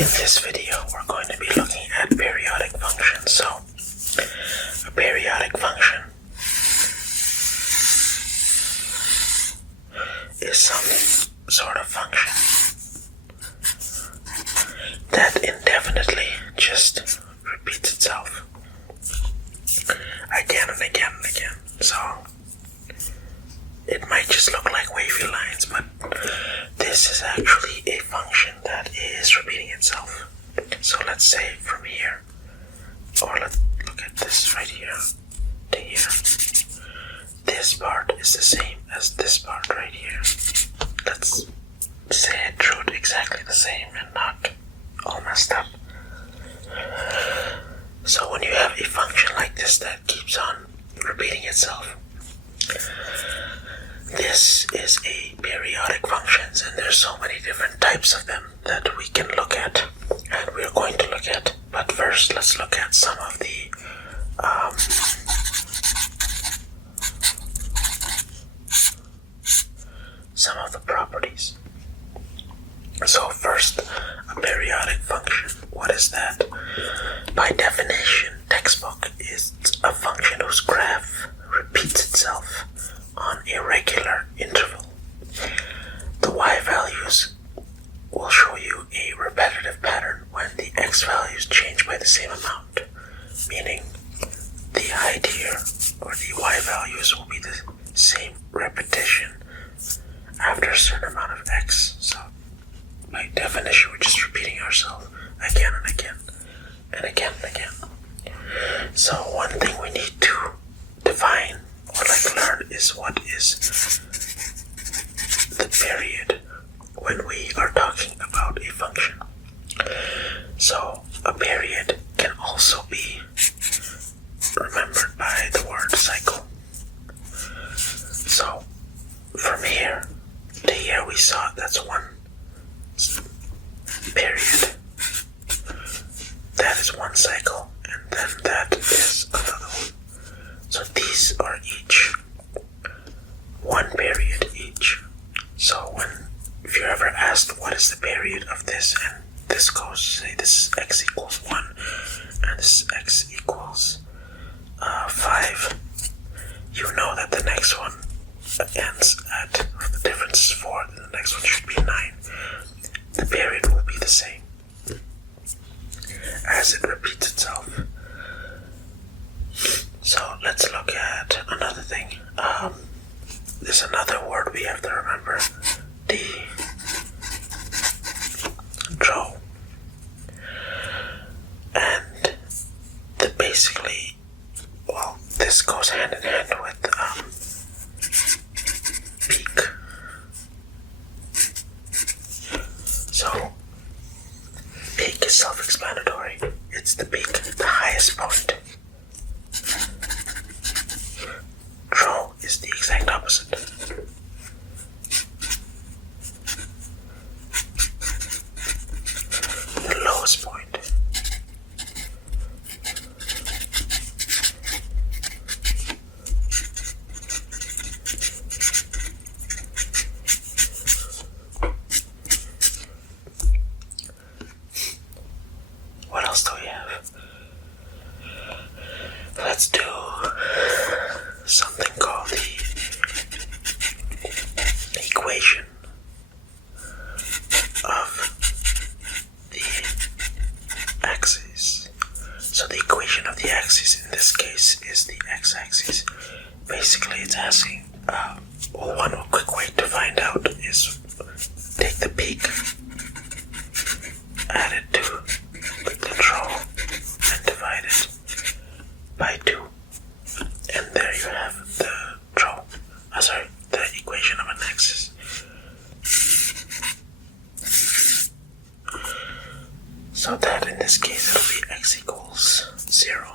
In this video, we're going to be looking at periodic functions. So, a periodic function is some sort of function that indefinitely just repeats itself again and again and again. So, it might just look like wavy lines, but this is actually a function that is repeating itself. So let's say from here, or let's look at this right here to here. This part is the same as this part right here. Let's say I drew it exactly the same and not all messed up. So when you have a function like this that keeps on repeating itself, this is a periodic functions, and there's so many different types of them that we can look at, and we're going to look at. But first, let's look at some of the properties. So first, a periodic function. What is that? By definition, textbook is a function whose graph repeats itself on a regular interval. The y values will show you a repetitive pattern when the x values change by the same amount, meaning the height here, or the y values, will be the same repetition after a certain amount of x. So by definition, we're just repeating ourselves again and again and again and again. So one thing we need to define or learn is what is the period when we are talking about a function. So a period can also be remembered by the word cycle. So from here to here we saw that's one period. That is one cycle, and then that is another one. So these are each one period each. So if you're ever asked what is the period of this, and this goes, say this is x equals 1, and this is x equals 5, you know that the next one ends at, if the difference is 4, then the next one should be 9. The period will be the same as it repeats itself. So let's look at another thing. There's another word we have to remember. Draw. And basically, well, this goes hand in hand with peak. So peak is self-explanatory. It's the peak, the highest point. Draw is the exact opposite. The lowest point. What else do we have? Let's do something called the equation of the axis. So the equation of the axis in this case is the x-axis. Basically, it's asking, one quick way to find out is take the peak, add it to the draw, and divide it by 2. And there you have the draw. The equation of an axis. So that in this case it'll be x equals 0.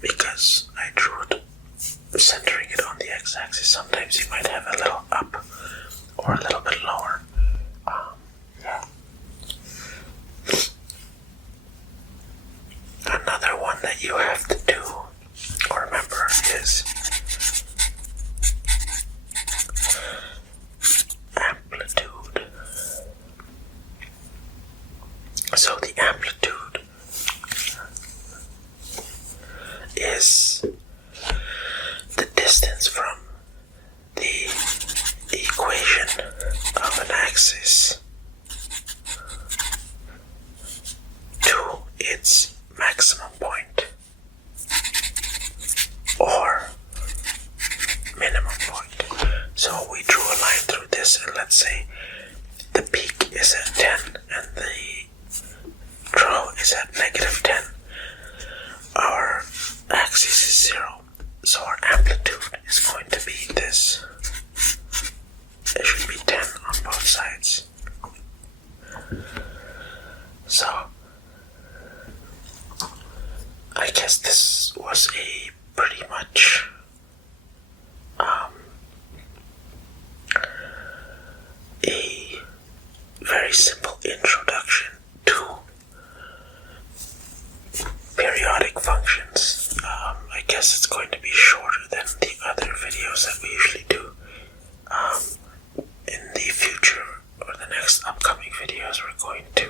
Because I drew it centering it on the x-axis. Sometimes you might have a little up or a little bit lower. Another one that you have to do or remember is amplitude. drew a line through this, and let's say the peak is at 10 and the draw is at -10, our axis is 0. So our amplitude is going to be this. It should be 10 on both sides. So I guess this was a pretty much a very simple introduction to periodic functions. I guess it's going to be shorter than the other videos that we usually do. In the future or the next upcoming videos, we're going to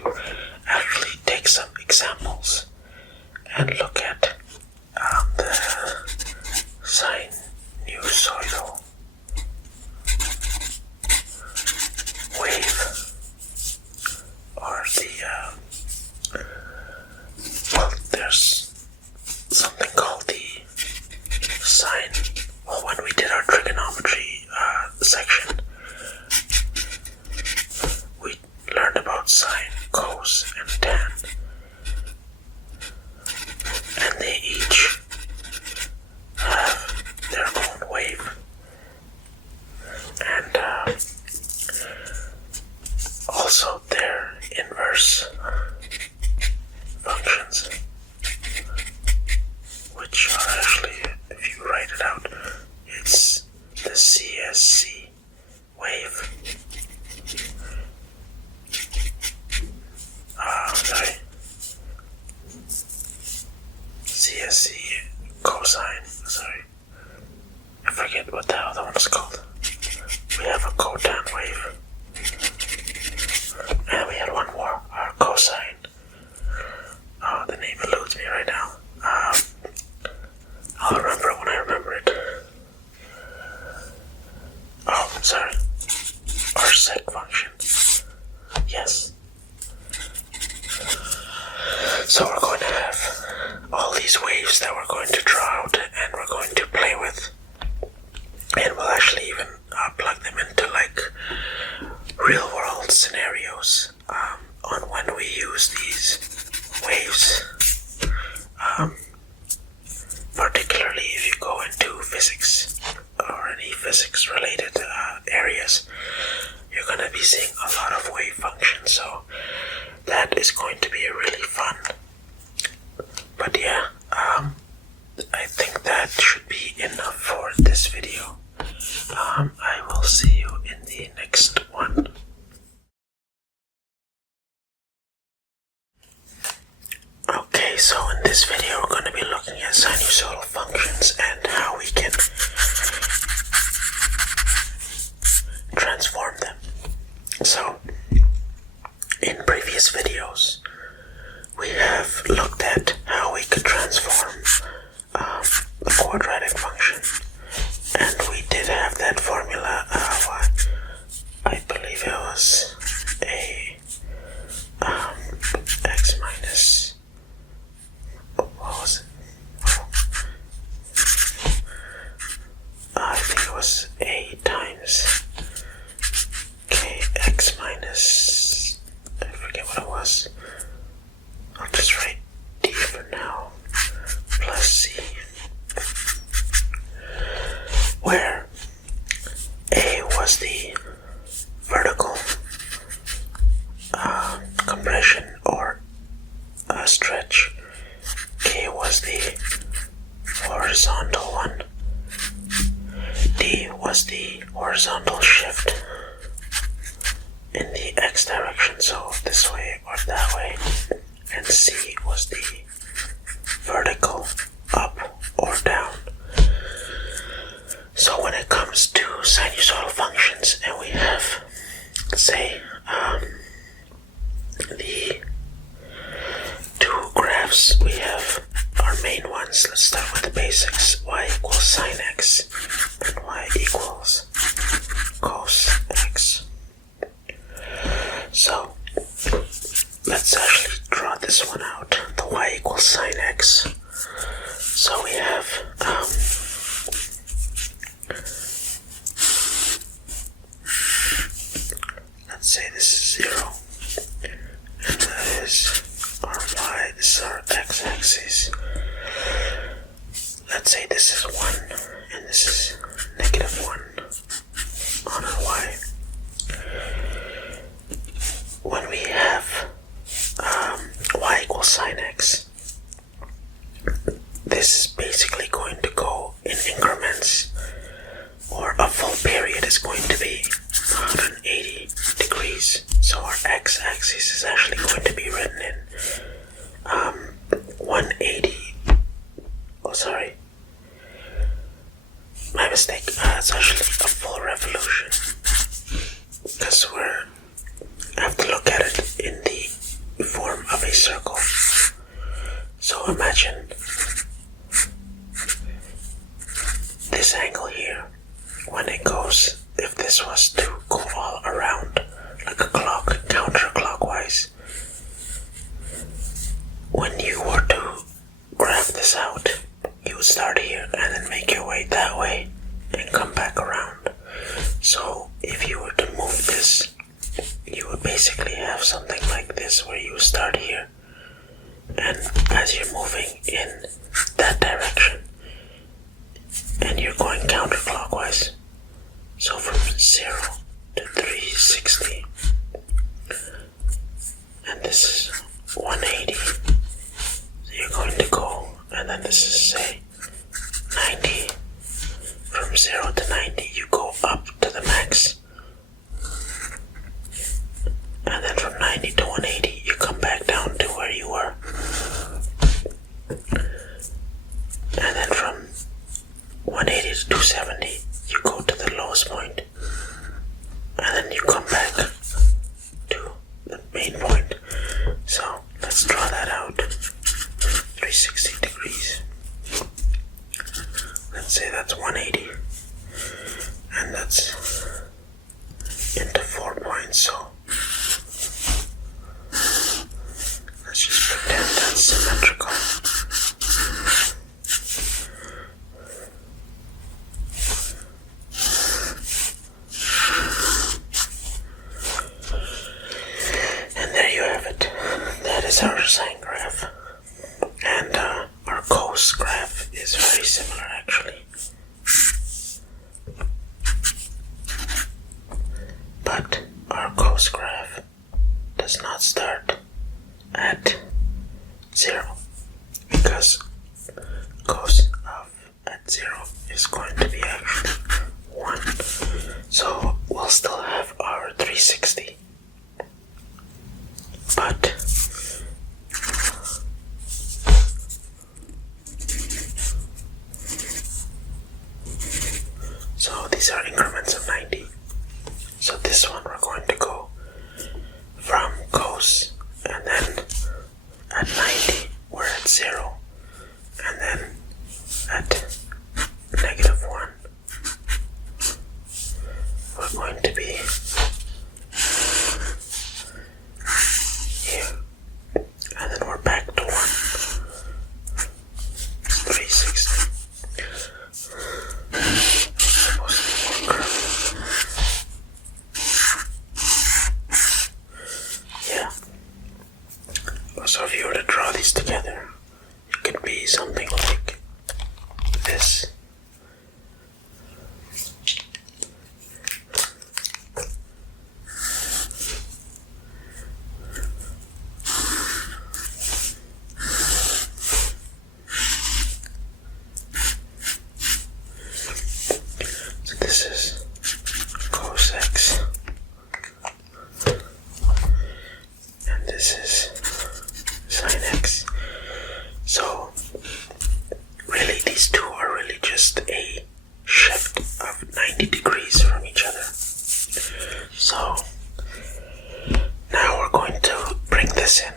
actually take some examples and look at the sinusoidal wave, or well, there's something called the sine. Well, when we did our trigonometry section, we learned about sine, cos, and tan, and they each have their own wave, and also their inverse functions, which are actually, if you write it out, it's the CSC wave. CSC cosine, I forget what the other one is called. We have a cotan wave. And we had one more, our cosine. Oh, the name eludes me right now. I'll remember it when I remember it. Oh, sorry. Our sec function. Yes. So we're going to have all these waves that we're going to draw out and we're going to play with. And we'll actually even plug them into like real world scenarios on when we use these waves. Particularly if you go into physics or any physics related areas, you're going to be seeing a lot of wave functions, so that is going to be really fun. But yeah, I think that should be enough for this video. I will see you in the next one. Okay, so in this video we're going to be looking at sinusoidal functions and how we can transform them. So, in previous videos, we have looked at how we could transform a quadratic function, and we did have that formula. I believe it was a x minus, what was it? I think it was a times kx minus, I forget what it was. I'll just write d for now, plus c, where a was the vertical compression or stretch, k was the horizontal one, d was the horizontal shift in the x direction, so this way or that way, and c was the vertical up or down. So when it comes to sinusoidal functions and we have, say, the two graphs, we have our main ones. Let's start with the basics. Y equals sine x and y equals cos x. So let's actually draw this one out. The y equals sine x. So we have let's say this is 0, and that is our y, this is our x-axis. Let's say this is 1, and this is -1 on our y. When we have y equals sine x, this is basically going to go in increments, or a full period is going to be 180 degrees. So our x-axis is actually going to be written in 180. Oh, sorry. My mistake. It's actually a full revolution, because we have to look at it in the form of a circle. So imagine this angle here, when it goes, if this was to go all around like a clock, counterclockwise, when you were to graph this out, you would start here and then make your way that way and come back around. So if you were to move this, you would basically have something like this, where you start here, and as you're moving in that direction, and you're going counterclockwise, so from 0 to 360, and this is 180, so you're going to go, and then this is, say, 90. From 0 to 90, you go up to the max, and then from 90 to 180, you come back down to where you were, and then from 180 to 270, you go to the lowest point, and then you come back to the main point. So let's draw that out. 360 degrees. Let's say that's 180, and that's into 4 points. So let's just pretend that's symmetrical. And there you have it. That is our sine graph. And our cos graph is very similar, actually. But our cos graph does not start at 0, because cos of at 0 is going to be actually 1. So we'll still have our 360. But so these are increments of 90. So this one we're going to go from cos, and then at 90 we're at 0, and then at -1 we're going to be here, and then we're back to 1. 360. Supposed to be more curved. Yeah. So if you were to draw these together, it could be something like this. So this is cos x, and this is sine x. So really these two are really just a shift of 90 degrees from each other. So now we're going to bring this in,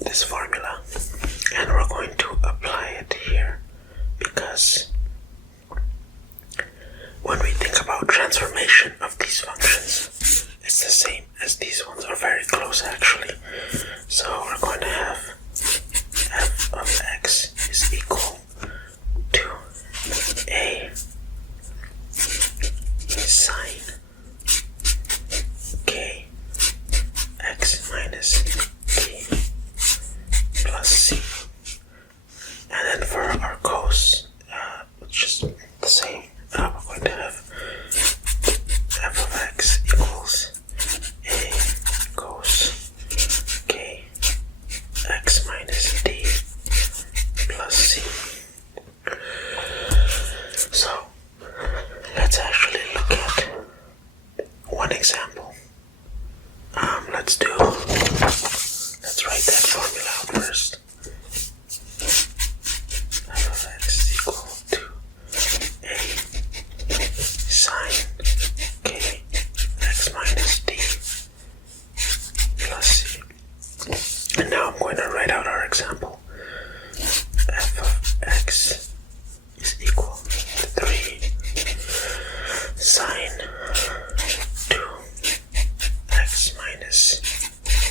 this formula, and we're going to apply it here, because when we think about transformation of these functions, it's the same as these ones, are very close actually. So we're going to have f of x is equal to a sine example. Let's write that formula out first. F of x is equal to a sine k x minus d plus c. And now I'm going to write out our example. F of x is equal to 3 sine 2x minus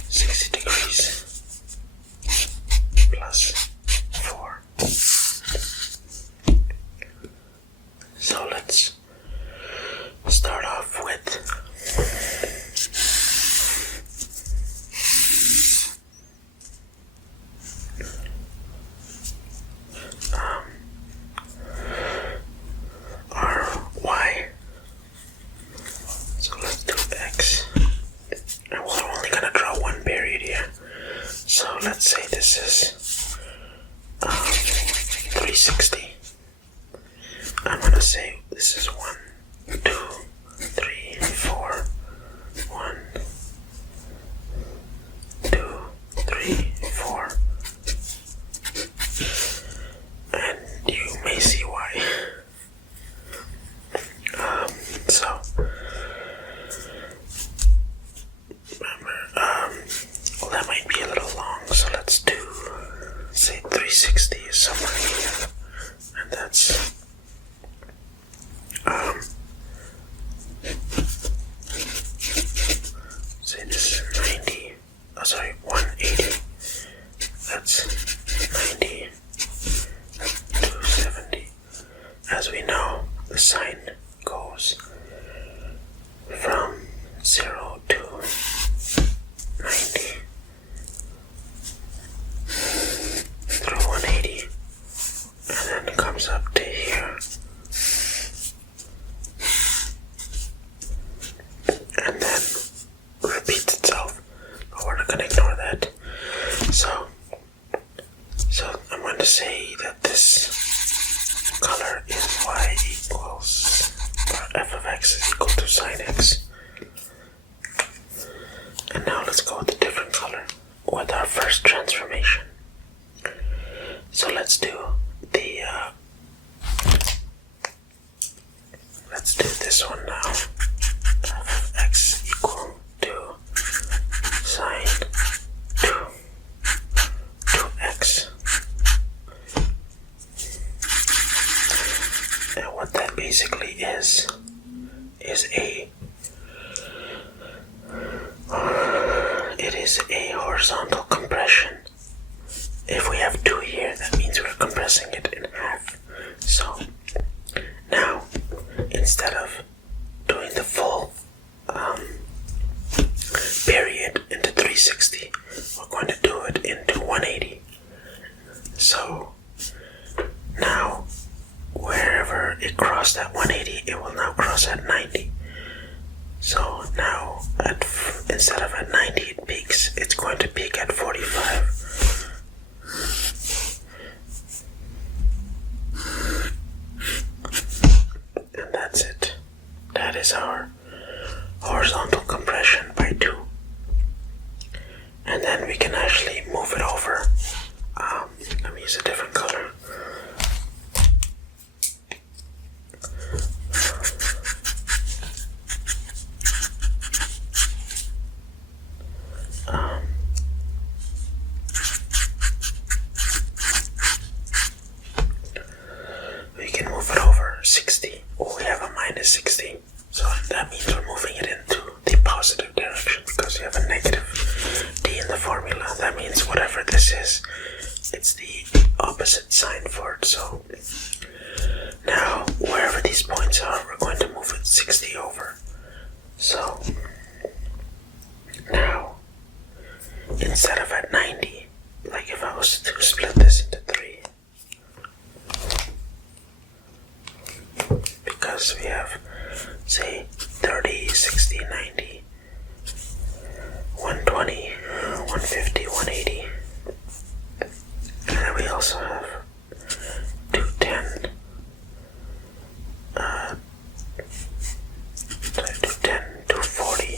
60 degrees plus 4. So let's start off with our y. So let's do x. And we're only going to draw one period here. So let's say this is 360. I'm going to say this is 1, 2, 3, 4. 1, 2, 3, 4. And you may see why. So remember, well, that might be a little long, so let's do, say 360 is somewhere here, and that's say this is 90, 180, that's 90, 270. As we know, the sign goes from 0 to 90 through 180, and then it comes up to here, and then repeats itself, but we're not going to ignore that. So I'm going to say that this color is y equals, f of x is equal to sine x. And now let's go with a different color with our first transformation. So let's do the let's do this one now. F of x equal to sine 2x. And what that basically is a horizontal compression. If we have 2 here, that means we're compressing it in half. So now, instead of doing the full period into 360, we're going to do it into 180. So now, wherever it crossed at 180, it will now cross at 90. So now, instead of at 90 it peaks, it's going to peak at 45. And that's it. That is our horizontal compression by 2. And then we can actually move it over. Let me use a different color. We can move it over 60. Oh, we have a minus 60. So that means we're moving it into the positive direction because we have a negative d in the formula. That means whatever this is, it's the opposite sign for it. So now, wherever these points are, we're going to move it 60 over. So now, instead of at 90, like if I was to split this into 3, because we have, say, 30, 60, 90, 120, 150, 180, and then we also have 210, 240,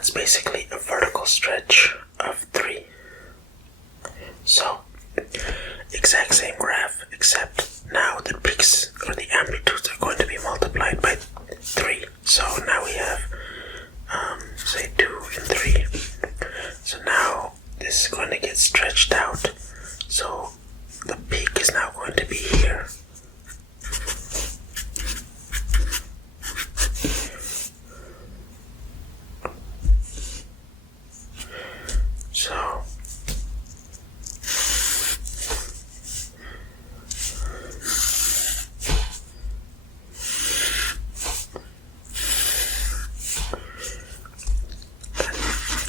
that's basically a vertical stretch of 3. So, exact same graph, except now the peaks or the amplitudes are going to be multiplied by 3. So now we have, say 2 and 3. So now this is going to get stretched out. So the peak is now going to be here. So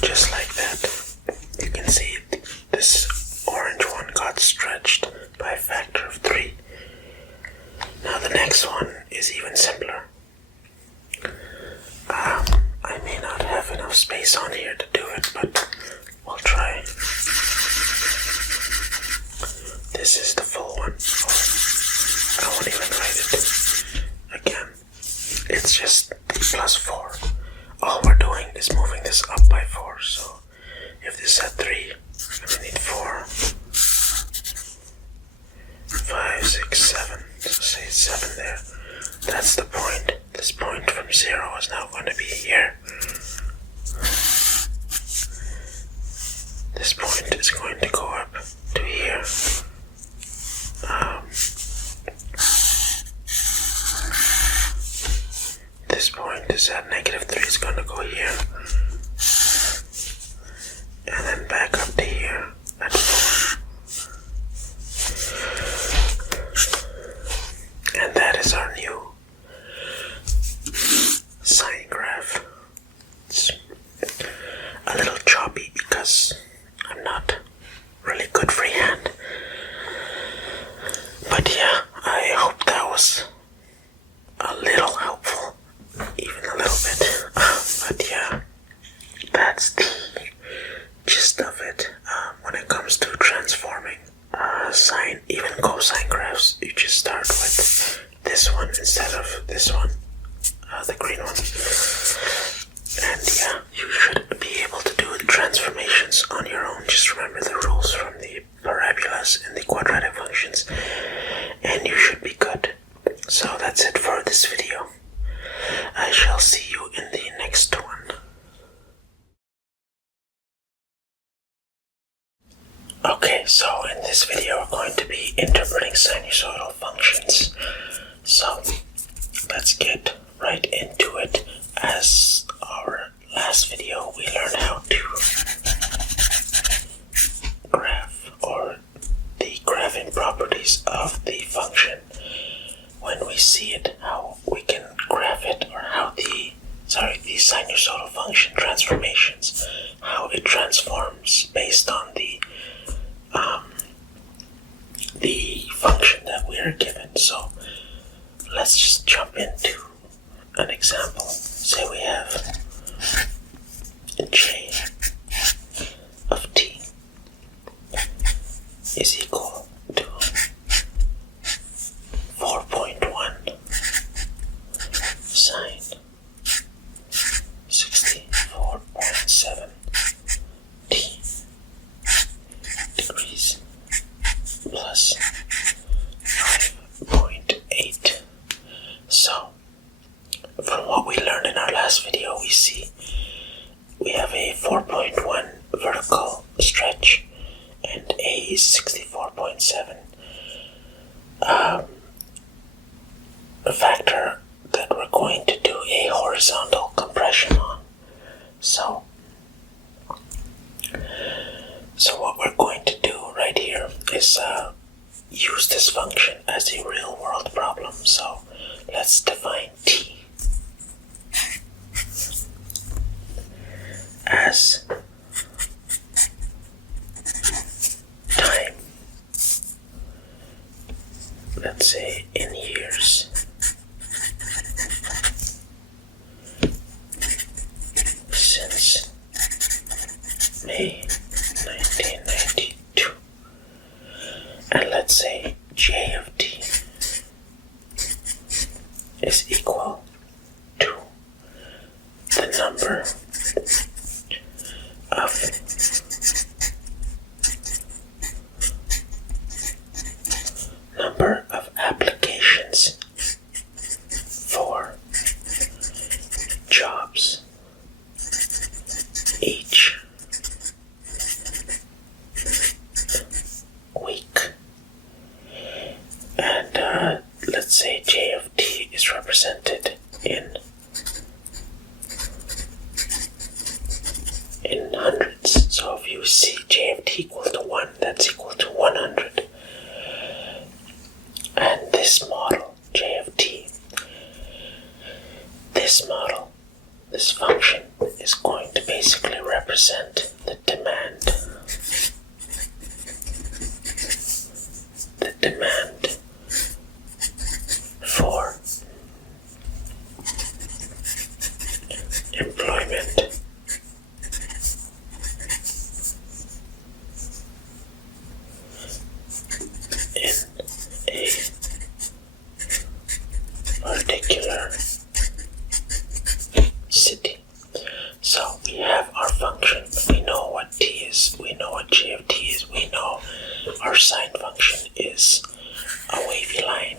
just like that, you can see this orange one got stretched by a factor of 3. Now the next one is even simpler. I may not have enough space on here to do it, but we'll try. This is the full one. I won't even write it again. It's just plus 4. All we're doing is moving this up by 4. So if this is at 3, I'm gonna need 4, 5, 6, 7. So say 7 there. That's the point. This point from 0 is now going to be here. This point is going to go up to here. This point is at -3, it's going to go here. And then back up to here at 4. And that is our new sine graph. It's a little choppy because I'm not really good freehand. But yeah, I hope that was a little helpful, even a little bit. But yeah, that's the gist of it. When it comes to transforming sine, even cosine graphs, you just start with this one instead of this one, the green one. And yeah, you should be able to do the transformations on your own. Just remember the rules from the parabolas and the quadratic functions, and you should be good. So that's it for this video. I shall see you in the next one. Okay, so in this video we're going to be interpreting sinusoidal functions. So let's get right into it. As our last video, we learned how to graph, or the graphing properties of the function. When we see it, how we can graph it, or how the sinusoidal function transformations, how it transforms based on the function that we are given. So let's just jump into an example. Say we have j of t is equal to 4.1 sine 64.7 t degrees plus 5.8. So from what we learned in our last video, we see we have a 4.1 vertical stretch and a 64.7 a factor that we're going to do a horizontal compression on. So what we're going to do right here is use this function as a real world problem. So let's define t as time, let's say in years. Since May 1992. And let's say j of t is equal to the number of applications for jobs each week. And let's say J of T is represented in hundreds. So if you see J of T equal to 1, that's equal to 100. And this model, J of T, this function is going to basically represent the demand. The demand for employment in a particular city. So we have our function, we know what T is, we know what J of T is, we know our sine function is a wavy line.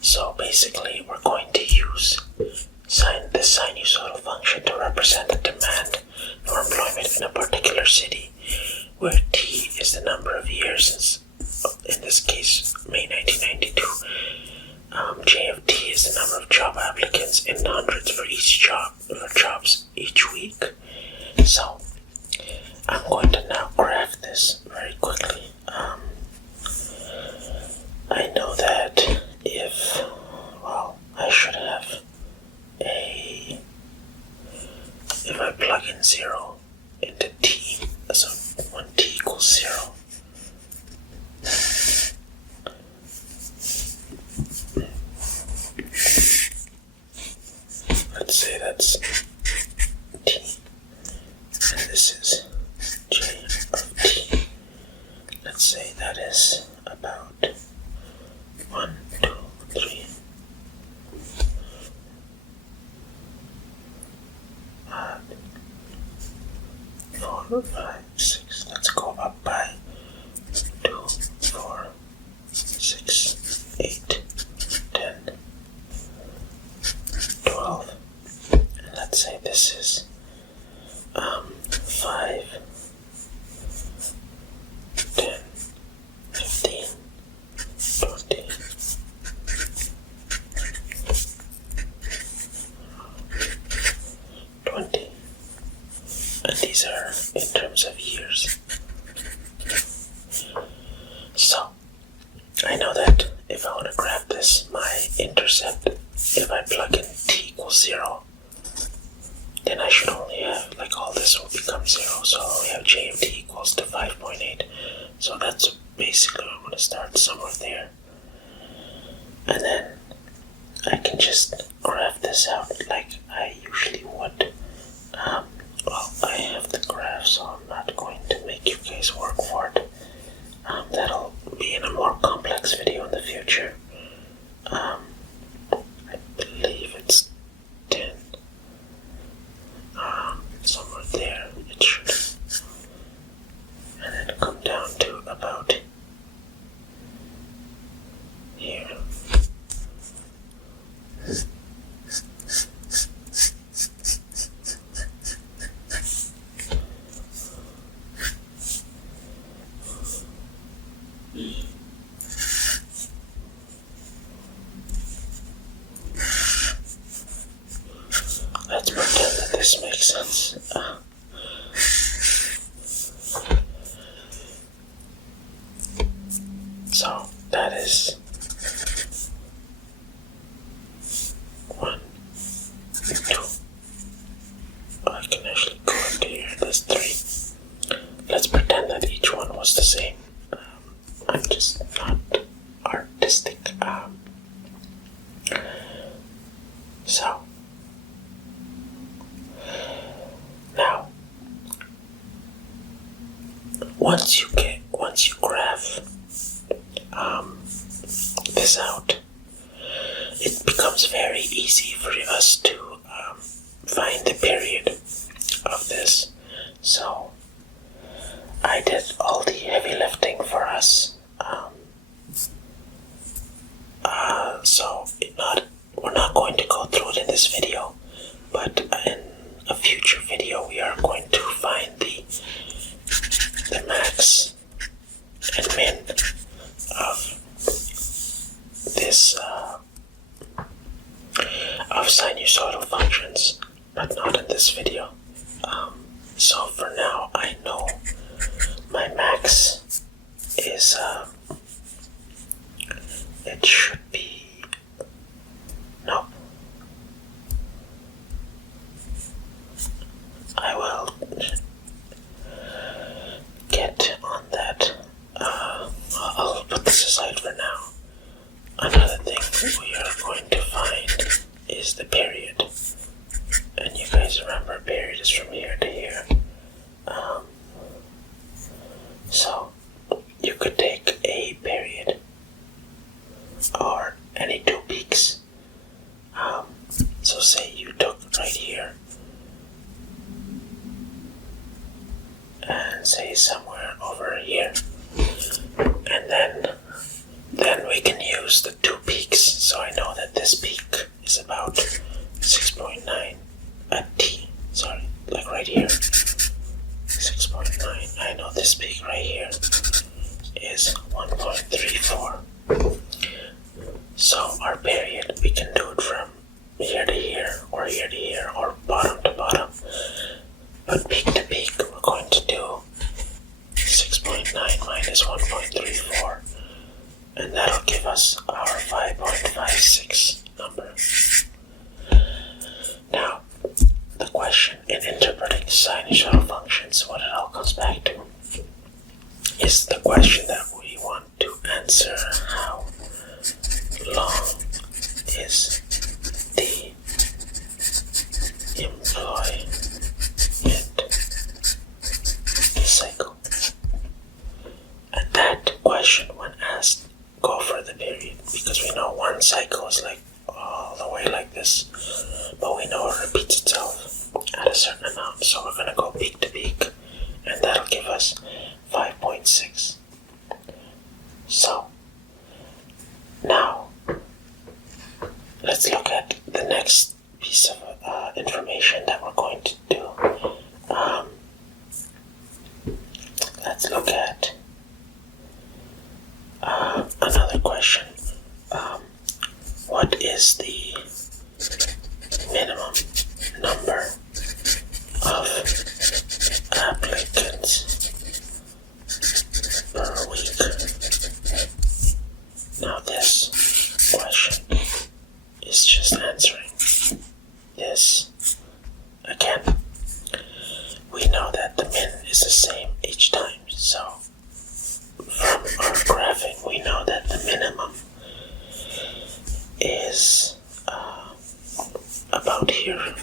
So basically we're going to use the sinusoidal function to represent the demand for employment in a particular city, where T is the number of years since, in this case, May 1992. J of T is the number of job applicants in hundreds for jobs each week. So I'm going to now graph this very quickly. I know that I should have if I plug in 0 into T, so when T equals 0, let's say that's T, and this is J of T. Let's say that is about 1, 2, 3, 4, 5, 6. Let's go up by 2, 4, 6, 8, 10, 12. And let's say this is 5, 10, 15, 20, 20. And these are in terms of years. So I know that if I want to graph this, my intercept, if I plug in T equals 0, then I should only have, like, all this will become 0. So I only have J of T equals to 5.8. So that's basically I'm going to start somewhere there. And then I can just graph this out like I usually would. I have the graph, so I'm not going to make you guys work for it. That'll be in a more complex video in the future. I believe it's 10. Somewhere there it should. And then come down to about here. Let's pretend that this makes sense. So that is 1, 2. I can actually go into here. That's 3. Let's pretend that each one was the same. I'm just not artistic. So now, once you graph this out, it becomes very easy for us to find the period of this. So this video. So for now, I know my max is, it should be, no, I will get on that. I'll put this aside for now. Another thing we are going to find is the period. And you guys remember period is from here to here. So you could take a period or any two peaks. So say you took right here and say somewhere over here, and then we can use the two peaks. So I know that this peak is about 6.9 at T, sorry, like right here, 6.9. I know this peak right here is 1.34. So our period, we can do it from here to here, or here to here, or bottom to bottom. But peak to peak, we're going to do 6.9 minus 1.34. And that'll give us our 5.56 number. Now, the question in interpreting sinusoidal functions, what it all comes back to, is the question that we want to answer: how long is the employment cycle? And that question, when asked, go for the period, because we know one cycle is like all the way like this, but we know it repeats itself at a certain amount, so we're going to go peak to peak, and that'll give us 5.6. So now let's look at the next piece of information that we're going to do. Let's look at another question. What is the minimum number of applicants per week? Now this question is just answering this. Again, we know that the min is the same each time, so from our graphing we know that the minimum is about here.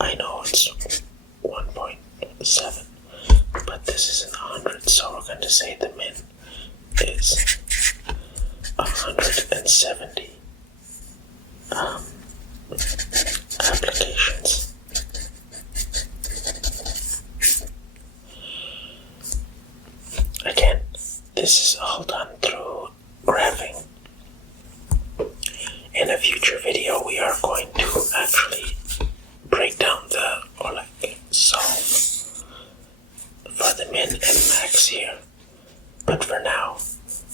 I know it's 1.7, but this is in the hundreds, so we're going to say the min is 170 applications. Again, this is all done through graphing. In a future video, we are going to actually break down solve for the min and max here. But for now,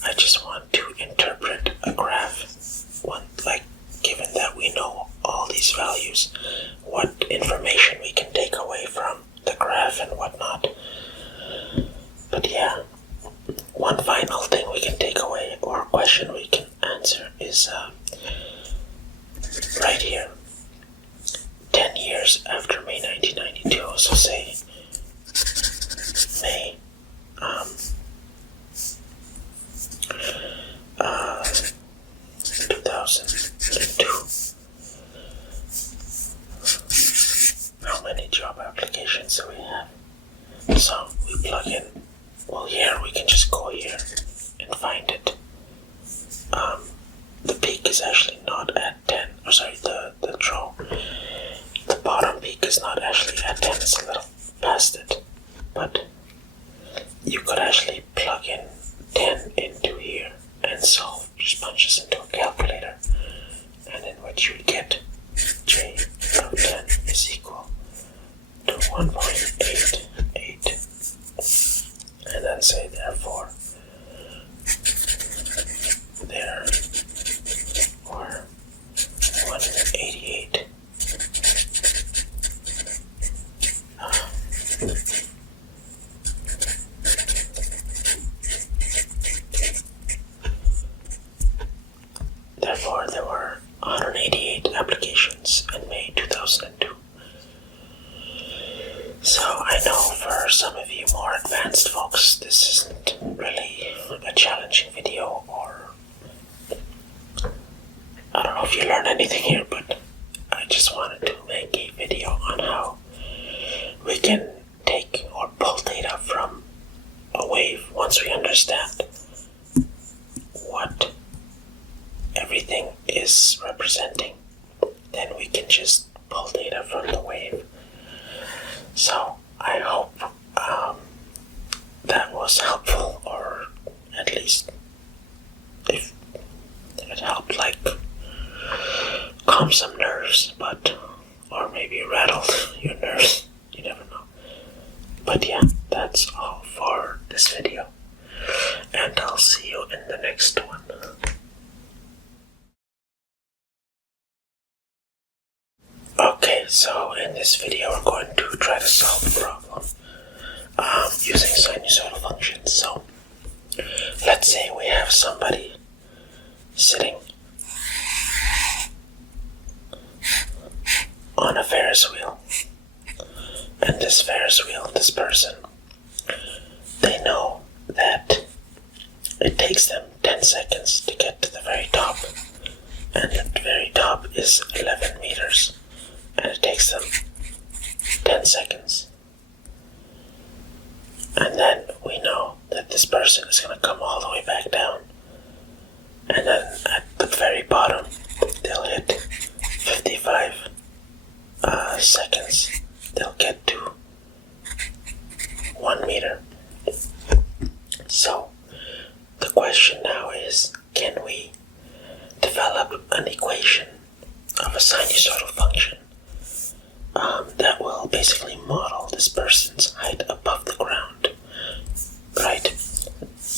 I just want to interpret a graph. Given that we know all these values, what information we can take away from the graph and whatnot. But yeah, one final thing we can take away, or question we can answer, is right here. 10 years after May 1992, so say May 2002. How many job applications do we have? So we plug in, well, here we can just go here and find it. The peak is actually not at 10, or sorry, the bottom peak is not actually at 10, it's a little past it. But you could actually plug in 10 into here and solve, just punch this into a calculator, and then what you would get, J of 10 is equal to 1.88, and then say therefore there were 188 Therefore, there were 188 applications in May 2002. So I know for some of you more advanced folks, this isn't really a challenging video, or I don't know if you learned anything here, but I just wanted to make a video on how we can take or pull data from a wave. Once we understand what everything is representing, then we can just pull data from the wave. So I hope that was helpful, or at least if it helped, like calm some nerves, or maybe rattled your nerves, you never know. But yeah, that's all for this video, and I'll see you in the next one. Okay, so in this video we're going to try to solve a problem using sinusoidal functions. So let's say we have somebody sitting on a Ferris wheel, and this Ferris wheel, this person, they know that it takes them 10 seconds to get to the very top, and the very top is 11 meters, and it takes them 10 seconds. And then we know that this person is going to come all the way back down, and then at the very bottom they'll hit 55 seconds. They'll get to 1 meter. So the question now is, can we develop an equation of a sinusoidal function that will basically model this person's height above the ground, right?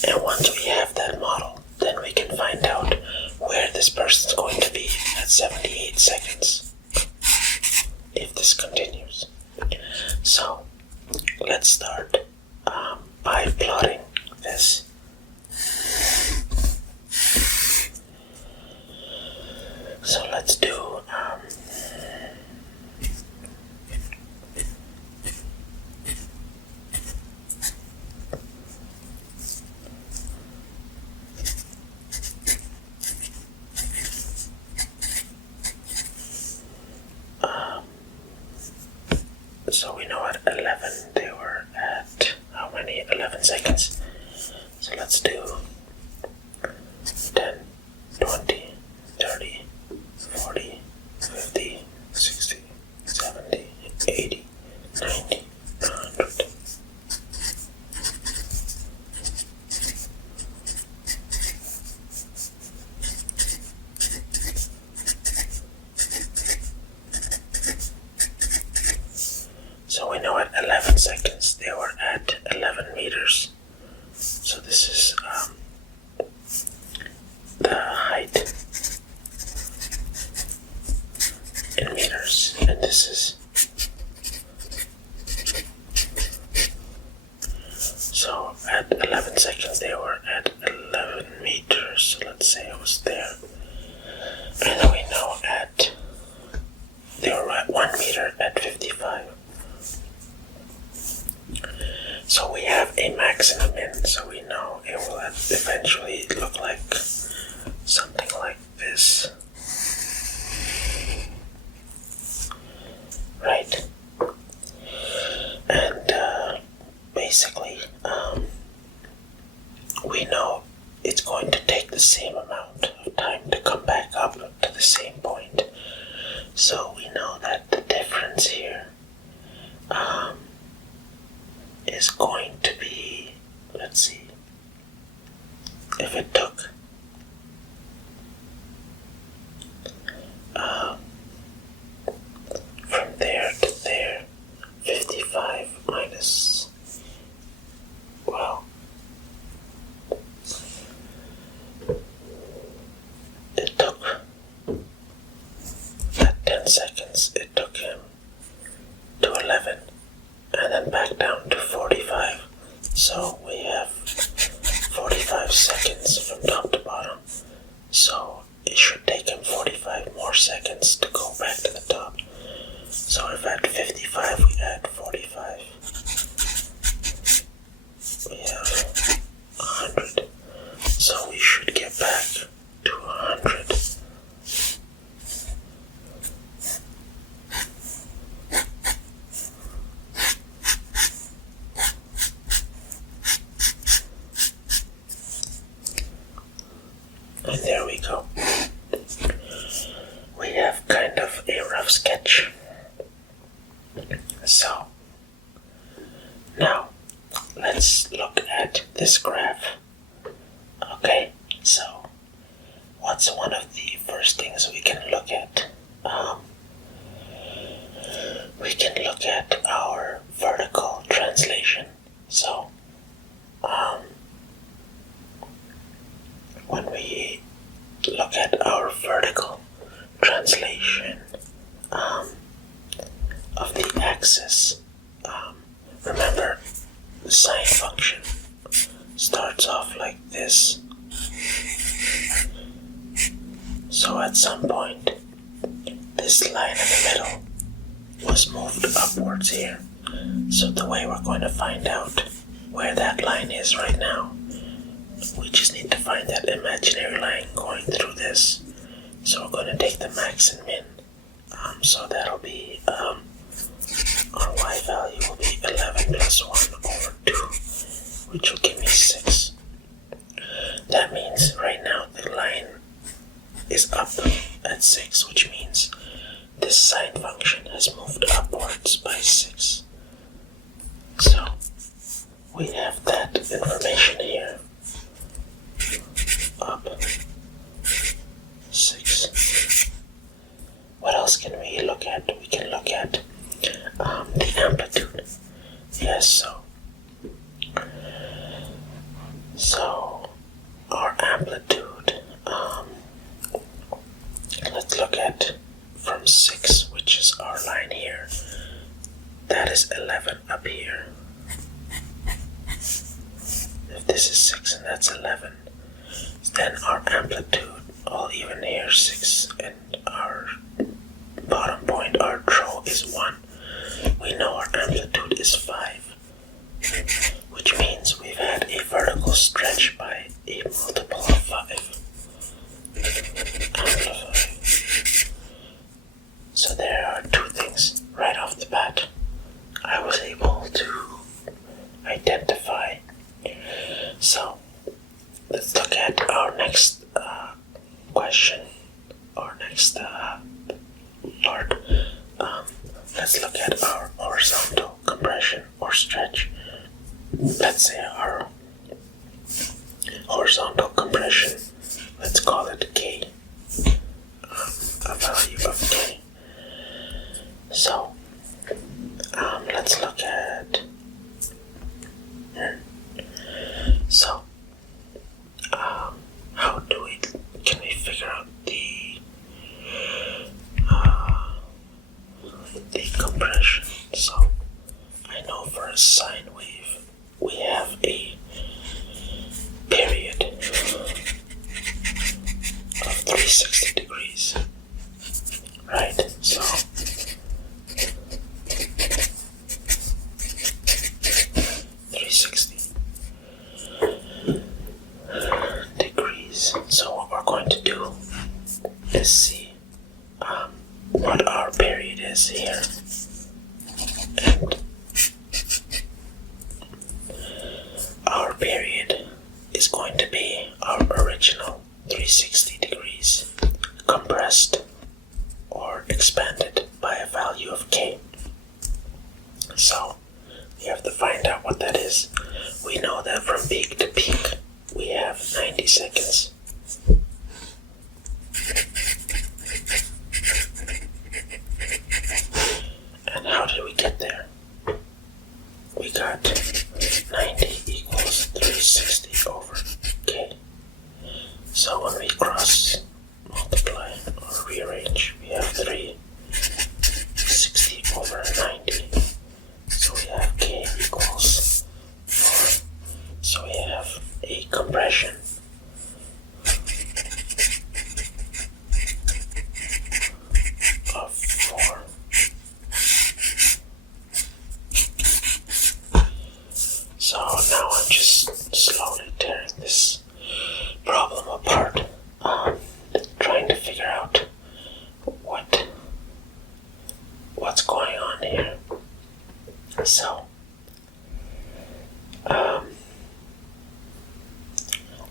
And once we have that model, then we can find out where this person's going to be at 78 seconds if this continues. So let's start by plotting this. So let's do so we know at 11 they were at how many? 11 seconds. So let's do 10, 20, 30, 40, 50, 60, 70, 80, 90, 100. So we know at 11 seconds they were at 11 meters. So this is the height in meters, and this is, so at 11 seconds they were at 11 meters. So let's say I was there, and then we know they were at 1 meter at 55. So we have a max and a min, so we know it will eventually look like something like this, right? And basically, we know it's going to take the same amount of time to come back up to the same point. So we know that the difference here is going to be, let's see, if it took from there to there, 55 minus, well, it took at 10 seconds, it took him to 11, and then back So now let's look at this graph. Okay, so what's one of the first things we can look at? We can look at our vertical translation. So when we look at our vertical translation of the axis, remember the sine function starts off like this. So at some point, this line in the middle was moved upwards here. So the way we're going to find out where that line is right now, we just need to find that imaginary line going through this. So we're going to take the max and min. So that'll be, our y value will be 11 plus 1 over 2, which will give me 6. That means right now the line is up at 6, which means this sine function has moved upwards by 6. So we have that information here. Up 6. What else can we look at? We can look at the amplitude. Yes, so our amplitude, let's look at from 6, which is our line here. That is 11 up here. If this is 6 and that's 11, then our amplitude, all even here, 6, and our bottom point, our throw, is 1. We know our amplitude is 5, which means we've had a vertical stretch by a multiple of 5. Amplified. So there are two things right off the bat I was able to identify. So let's look at our next question, or next part. Let's look at our horizontal compression or stretch. Let's say our horizontal compression, let's call it K, a value of K. So let's look at, how can we figure out the compression? So I know for a sine wave we have a period of 360 degrees, right? So 360 degrees. So what we're going to do is see what our period is here, and our period is going to be our original 360 degrees compressed or expanded by a value of K. So we have to find out what that is. We know that from peak to peak we have 90 seconds. And how did we get there? We got 90 equals 360 over K. So when we cross multiply or rearrange, we have 360 over 90. So we have K equals 4. So we have a compression of 4. So now I'm just slowly tearing this problem apart, trying to figure out what's going on here. So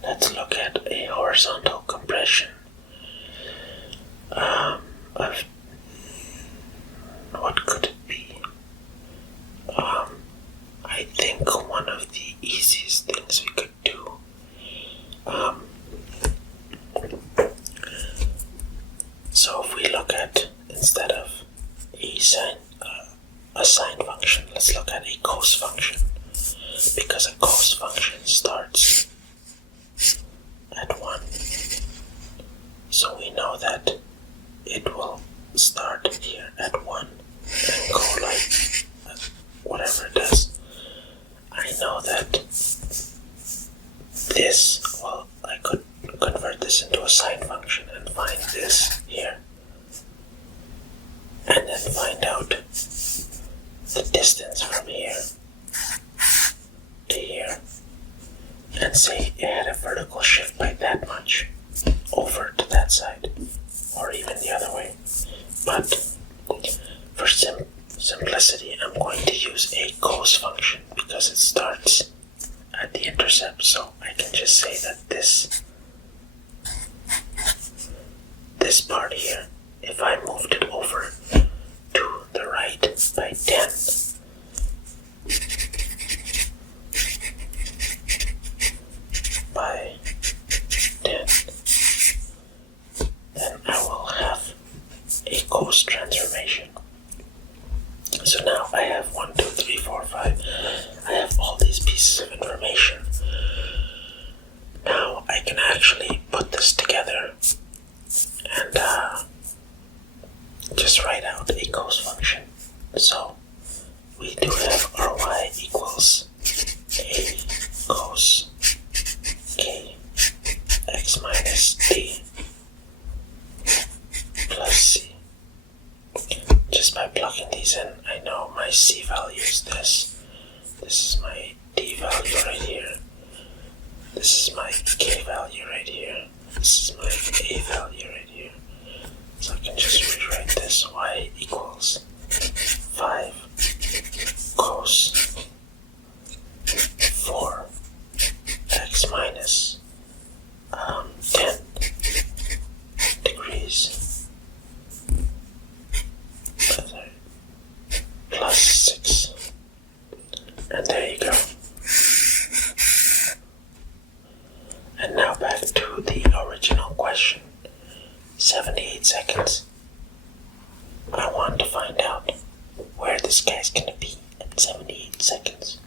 let's look at a horizontal compression of, what could it be? sine function, let's look at a cos function. Because a cos function starts at 1. So we know that it will start here at 1 and go like whatever it does. I know that this, well, I could convert this into a sine function and find this here. And then find out the distance from here to here. And say it had a vertical shift by that much over to that side. Or even the other way. But for simplicity, I'm going to use a cos function because it starts at the intercept. So I can just say that this part here, if I moved it over to the right by 10, then I will have a cos transformation. So now I have 1, 2, 3, 4, 5. I have all these pieces of information. Now I can actually put this together and just write out a cos function. So we do have Ry equals a cos k x minus d plus c. Just by plugging these in, I know my c value is this. This is my d value right here. This is my k value right here. This is my a value right here. So I can just rewrite this. Y equals 5 cos 4 x minus 10 degrees plus 6. And there you go. And now back to the original question. 78 seconds. I want to find out where this guy's gonna be at 78 seconds.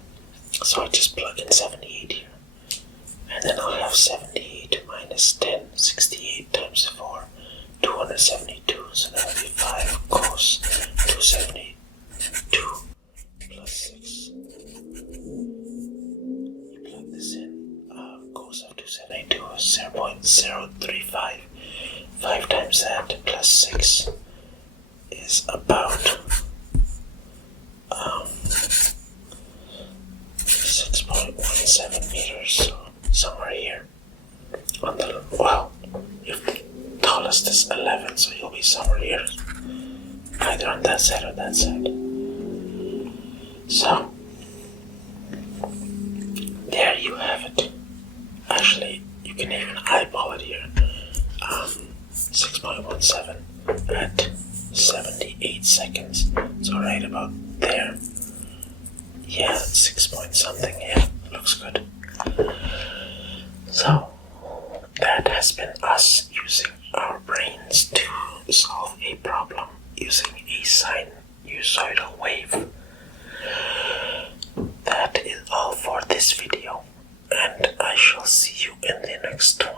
So I just plug in 78 here. And then I'll have 78 minus 10, 68 times 4, 272. So that'll be 5 cos 272 plus 6. You plug this in. Cos of 272 is 0.035. 5 times that plus 6 is about 6.17 meters, so somewhere here on the, well, if the tallest is 11, so you'll be somewhere here, either on that side or that side. So there you have it. Actually, you can even eyeball it here. 6.17 at 78 seconds. So right about there. Yeah, 6 point something. Yeah, looks good. So that has been us using our brains to solve a problem using a sinusoidal wave. That is all for this video, and I shall see you in the next one.